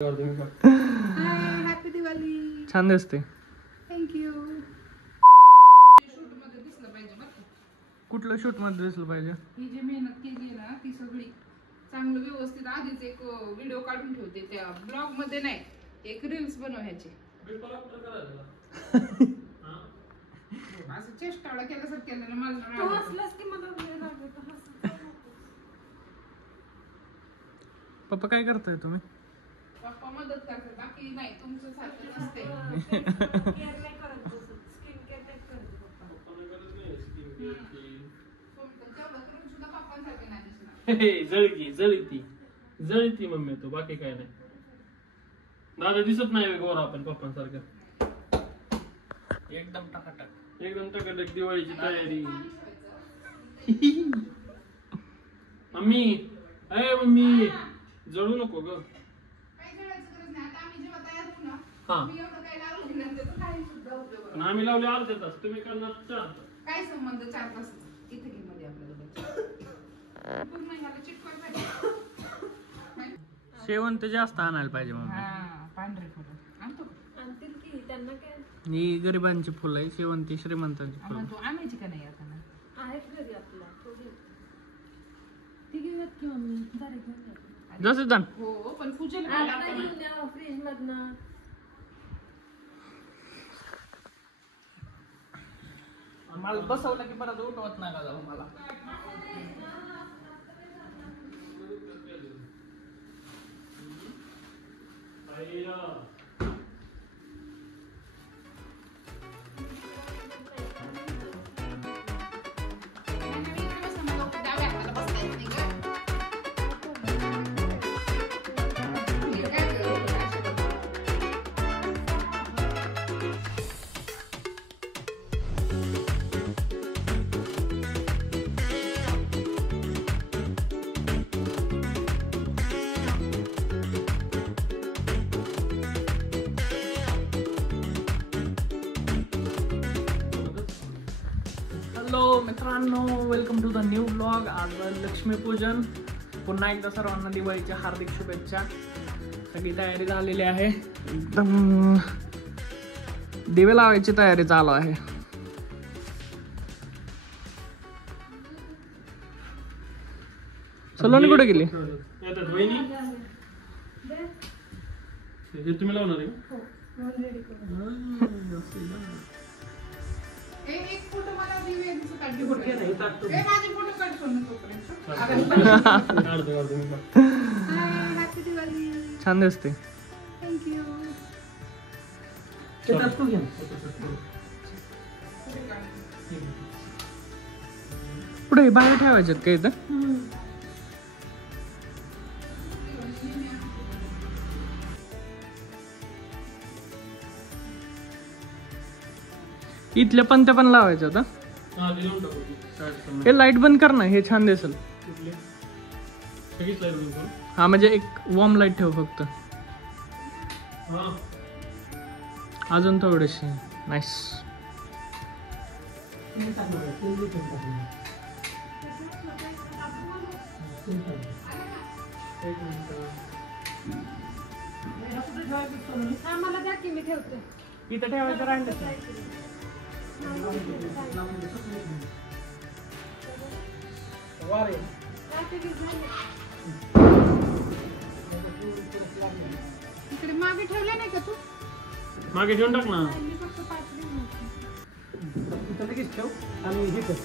Happy Diwali. छान दिसते. Thank you. Shoot मध्ये दिसलं पाहिजे बरं. कुठलं शूट मध्ये दिसलं पाहिजे? ही जी मेहनत केली ना ती सगळी चांगलं व्यवस्थित आधीच एक व्हिडिओ काढून ठेवते त्या ब्लॉग मध्ये नाही, एक रील्स बनवायची. असं चेष्टाळा केल्यासारखं केलं ना माझं. पप्पा काय करताय तुम्ही? पप्पा मदत करतात, बाकी नाही तुमचं सारखं नसते. जळती मम्मी तू, बाकी काय नाही. दादा दिसत नाही गोरा आपण पप्पांसारखं. एकदम टकाटक. एकदम टकाटक दिवाळीची तयारी. मम्मी अय मम्मी जळू नको ग. पण आम्ही लावले अर्धे तास, तुम्ही करणार 4 तास. काय संबंध 4 तास इथे मध्ये आपल्याला शेवंत जास्त आणायला पाहिजे मम्मी. पांढरे फुलं आणतो आणतील की, त्यांना काय ही गरिबांची फुलं आहे, शेवंती श्रीमंतांची फुलं. तू आणायची का नाही आता? आहेत घरी आपल्या थोडी. ती घेऊयात की मम्मी, जरा घेऊन जसे जाण. हो पण पूजेला फ्रीज मधनं. मला बसवलं की परत उठवत नाही का जाऊ मला. हॅलो मित्रांनो, welcome to the new blog. आज लक्ष्मीपूजन. पुन्हा एकदा सर्वांना दिवाळीच्या हार्दिक शुभेच्छा. सगळी तयारी झालेली आहे, एकदम दिवे लावायची तयारी चालू आहे. सलोनी कुठे गेली? येतात वहिनी. हे तुम्ही लावणार आहे? एक फोटो मला दिव्यांचं काढ. माझे फोटो काढ सोडून तोपर्यंत. हॅपी दिवाळी. छान दिसते. थँक्यू. पुढे बाहेर ठेवायच्यात का इथं? इथल्या पंत्या पण लावायच्या आता. हे लाईट बंद कर ना, हे छान दिसेल. हा म्हणजे एक वॉर्म लाईट ठेव फक्त. अजून थोडीशी. नाईस. मला द्या की, मी ठेवते. इथं ठेवायचं राहिलं. इकडे मागे ठेवले नाही का तू? मागे ठेवून टाक ना. मी फक्त 5 इथं लगेच ठेव आणि हे कर.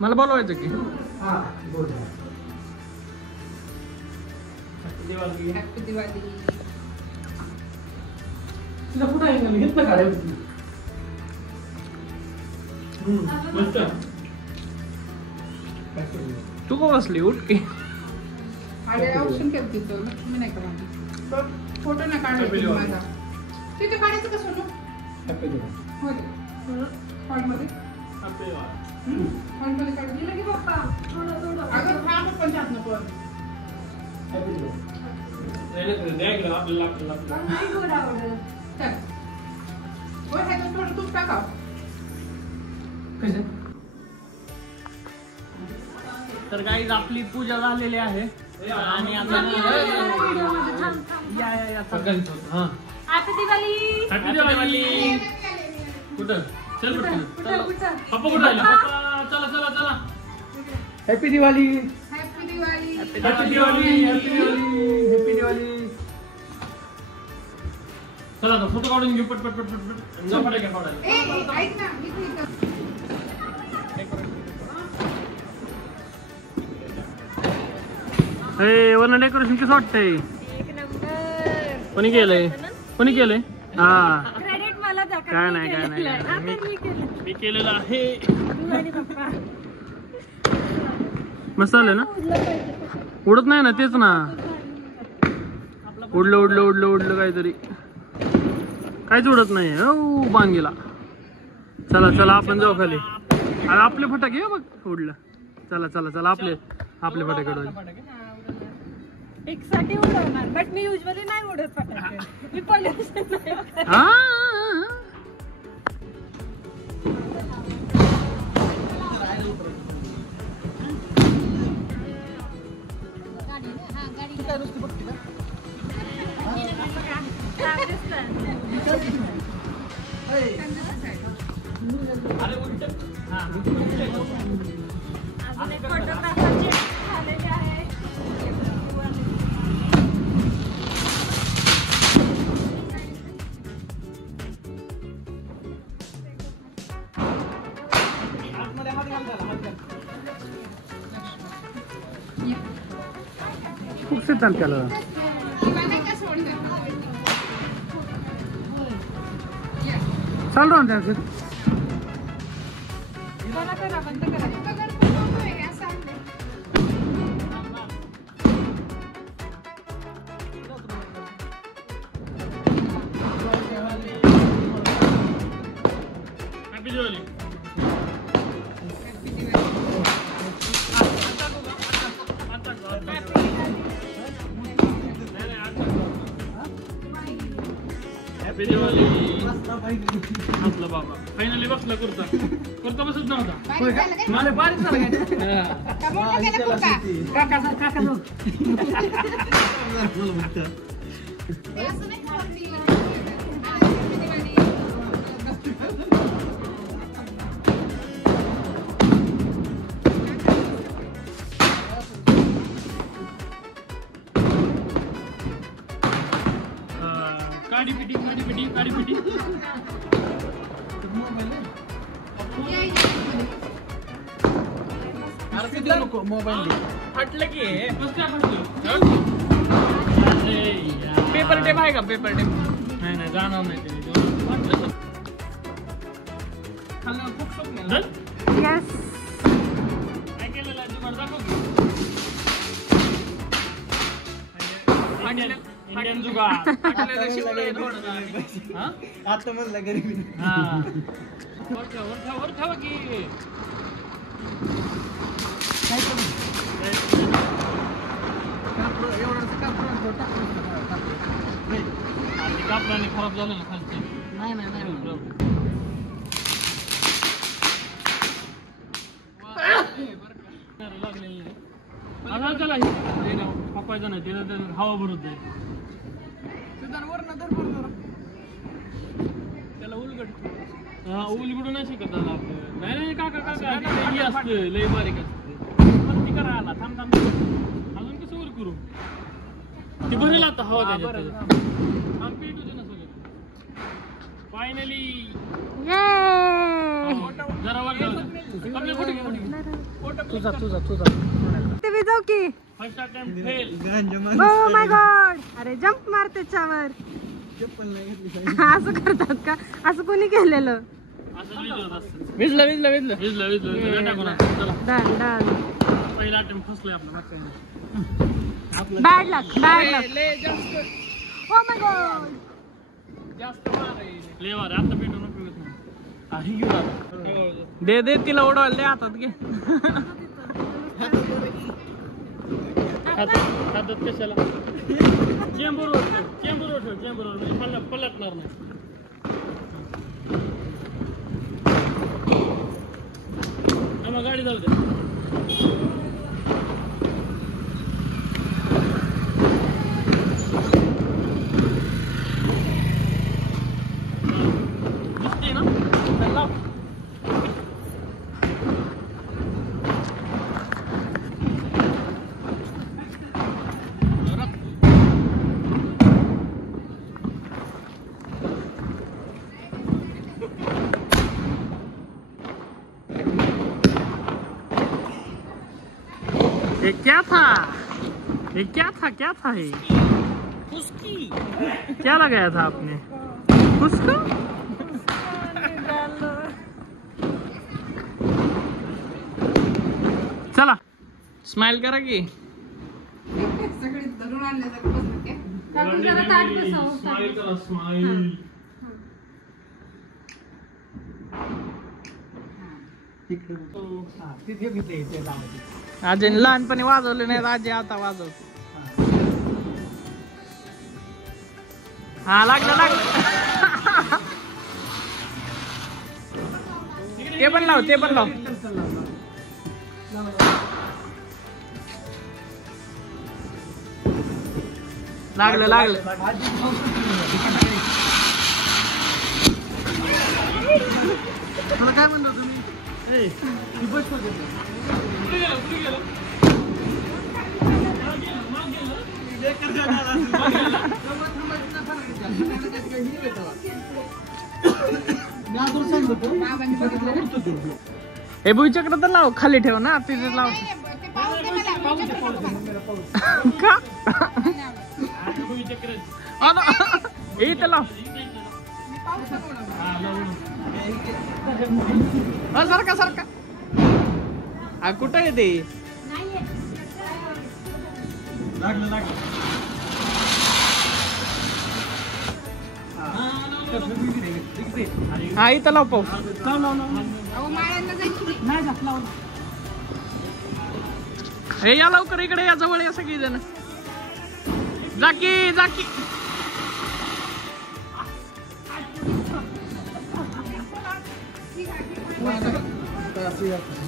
मला बोलवायचं की. हॅपी दिवाळी. तुला कुठं आहे? घेतलं काढायला. मस्त. तू का बसली? उठ की. अरे ऑप्शन केलं तिथं लक्ष्मी नाही का फोटो ना काढायचा माझा तिथे काढायचं का सोनू हॉलमध्ये हॉलमध्ये काढ दिलं की पप्पा अगं थांब पण जात नको थोडं तूप टाका तर गाईज आपली पूजा झालेली आहे आणि आता या हॅपी दिवाळी. कुठं चल पप्पा कुठं राहिला पप्पा चला चला चला happy Diwali. Happy Diwali happy Diwali. Happy Diwali. Happy Diwali. चला आता फोटो काढून घेऊ पट पट पट पट पट जा फटाके फोडायला. ए ऐक ना मी इथं ए वरनं डेकोरेशन कसं वाटतंय एक नंबर. कोणी केलंय कोणी केलंय हा क्रेडिट मला द्या. काय नाही काय नाही काय नाही. मी केलं. मी केलेलं आहे तू आणि पप्पा. मस्त आलं ना उडलं पाहिजे. उडत नाही ना तेच ना उडलं उडलं उडलं उडलं काहीतरी काहीच उडत नाही ओ बाण गेला चला चला आपण जाऊ खाली अरे आपले फटाके हो बघ उडलं चला चला चला आपले आपले फटाके उडवले एक साठी उडवणार बट मी युजली नाही उडत फटाके. मी पोल्युशन नाही करत. हा अजून एक फोटोग्राफरची झालेली आहे. खूप से चाल त्याला चाल रहा त्याचं करा बंद करा हॅपी दिवाळी हॅपी दिवाळी बसला बाबा फायनली बसला कुर्ता कुर्ता बसत नव्हता मला बारीक झालं काडी पिटी काडी पिटी काडी पिटी मोबाईल फाटलं की कसं काय फाटलं? पेपर टेप आहे का पेपर टेप नाही नाही जाणार नाही ते खाल्लं खूप स्वप्न चल. Yes. काय केलेलं आहे तुम्हाला दाखव की. इंडियन जुगाड हा आता म्हणलं गरीबी हा वर ठेवा की कापडाने खराब झालं ना खालचे लागलेलं नाही चला पप्पायचं नाही ते हवा भरत जाईल त्याला उलगड हा उलगडू नाही शकत दादा आपलं नाही नाही काका काका लई असतं लई बारीक असतं ती करा आला थांब थांब अजून कसं वर करू ती भरेल आता हवा त्याच्यात आम पेट होते ना सगळं फायनली जरा वर जाऊ तुझा तुझा तुझा टीव्ही जाऊ की. First attempt fail Oh my God. अरे जंप मार त्याच्यावर. असं करतात का असं कोणी केलेलं. असं लिहिलं असतं विजलं विजलं विजलं विजलं विजलं टाकून चला डन डन. पहिला अटेम्प्ट फसलोय आपला बॅड लक बॅड लक. लय जास्त ओ माय गॉड. जास्त मार आहे. लय वार आता भेटून उपयोग नाही. हा, ही घेऊ आता. दे दे तिला उडवायला दे हातात घे. हातात कशाला चेंबरवर ठेव चेंबरवर म्हणजे पलटणार नाही. मग गाडी जाऊ दे. दिसते ना चला. ये क्या था ये उसकी क्या लगाया था आपने उसको? चला स्माइल करा की. सगळे धरून आणल्यासारखं बसलं काय. काकू जरा ताट बसव. स्माइल करा स्माइल. आजीने लहानपणी वाजवले नाही, आजी आता वाजवते. हा लागलं लागलं. ते पण लाव ते पण लाव. लागलं लागलं. काय म्हणतो तुम्ही? बाबांनी बघितलं ना. हे भुईचक्र तर लाव, खाली ठेव ना, तिथे लाव. ते पाऊस दे मला. का हे इथं लाव. सारखा सारखा. हा कुठं आहे ते? लागलं लागलं. हा इथं लाव पाऊस. अहो माळ्यांना जायचं. हे या लवकर इकडे या, जवळ या सगळी जण. जाकी जाकी.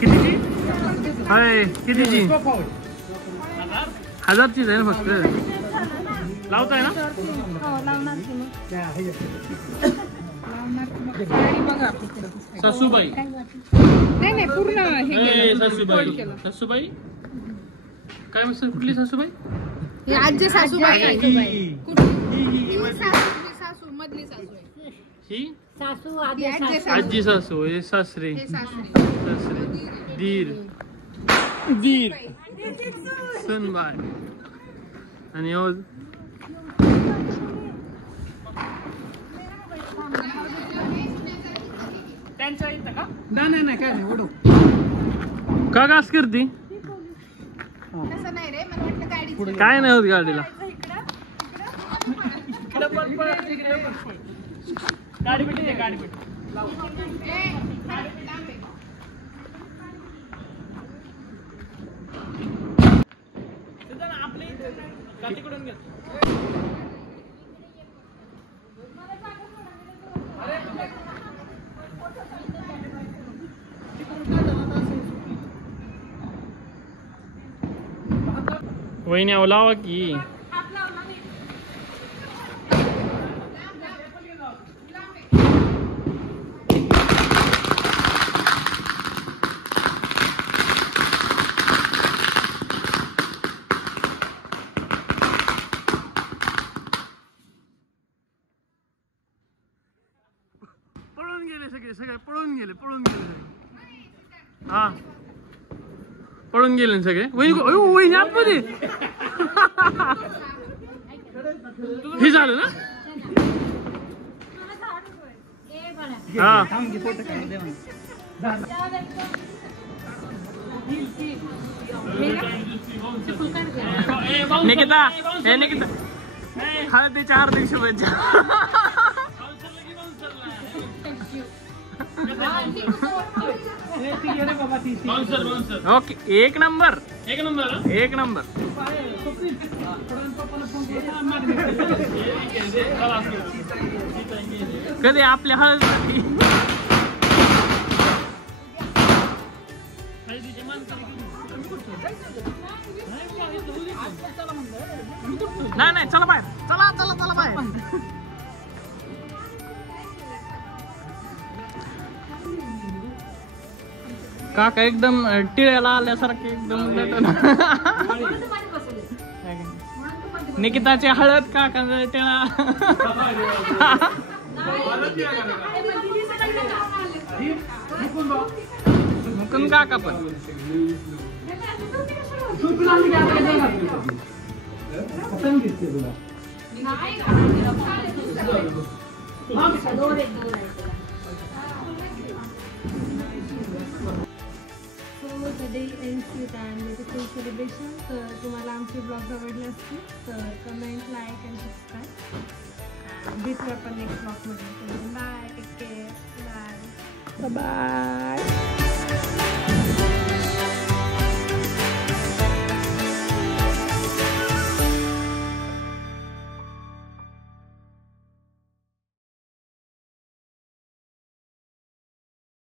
कितीची? हाय कितीची? 1000ची आहे ना फक्त. लावताय ना? हो लावणार की मग. गाडी बघा तिकडं. सासूबाई. नाही नाही पूर्ण हे ए, केलं. सासूबाई फोल्ड केलं. सासूबाई काय मस्त कुठली सासूबाई? हे आजी सासूबाई आहे. कुठली? ही सासू मधली सासू आहे. ही सासू ही आजी सासू. आजी सासू हे सासरे हे सासरे. दीर दीर सुनबाई आणि हो त्यांच्या इथं का? का गास करती? तसं नाही रे, मला वाटलं गाडी. काय नाही होत गाडीला. इकडं पण पळ, तिकडं पण पळ. गाडी भेटते ते, गाडी भेटते. तिथं ना आपल्या इथं का तिकडून घे. वहिनी अहो लावा की. पळून गेले सगळे पळून गेले सगळे. हा पळून गेले ना सगळे. वहिनी आतमध्ये. हे झालं ना. हा निकिता हे निकिता हळदीच्या हार्दिक शुभेच्छा. ओके एक नंबर. कधी आपल्या हळद नाही चला बाहेर चला बाहेर. काका एकदम टिळ्याला आल्यासारखे एकदम निकिताची हळद काका टिळा. मुकुंद काका पण the day ends with an beautiful celebration. तर तुम्हाला आमचे ब्लॉग आवडले असतील तर कमेंट, लाईक आणि सबस्क्राईब. भेटूया आपण नेक्स्ट ब्लॉगमध्ये. Bye, take care, bye. Bye.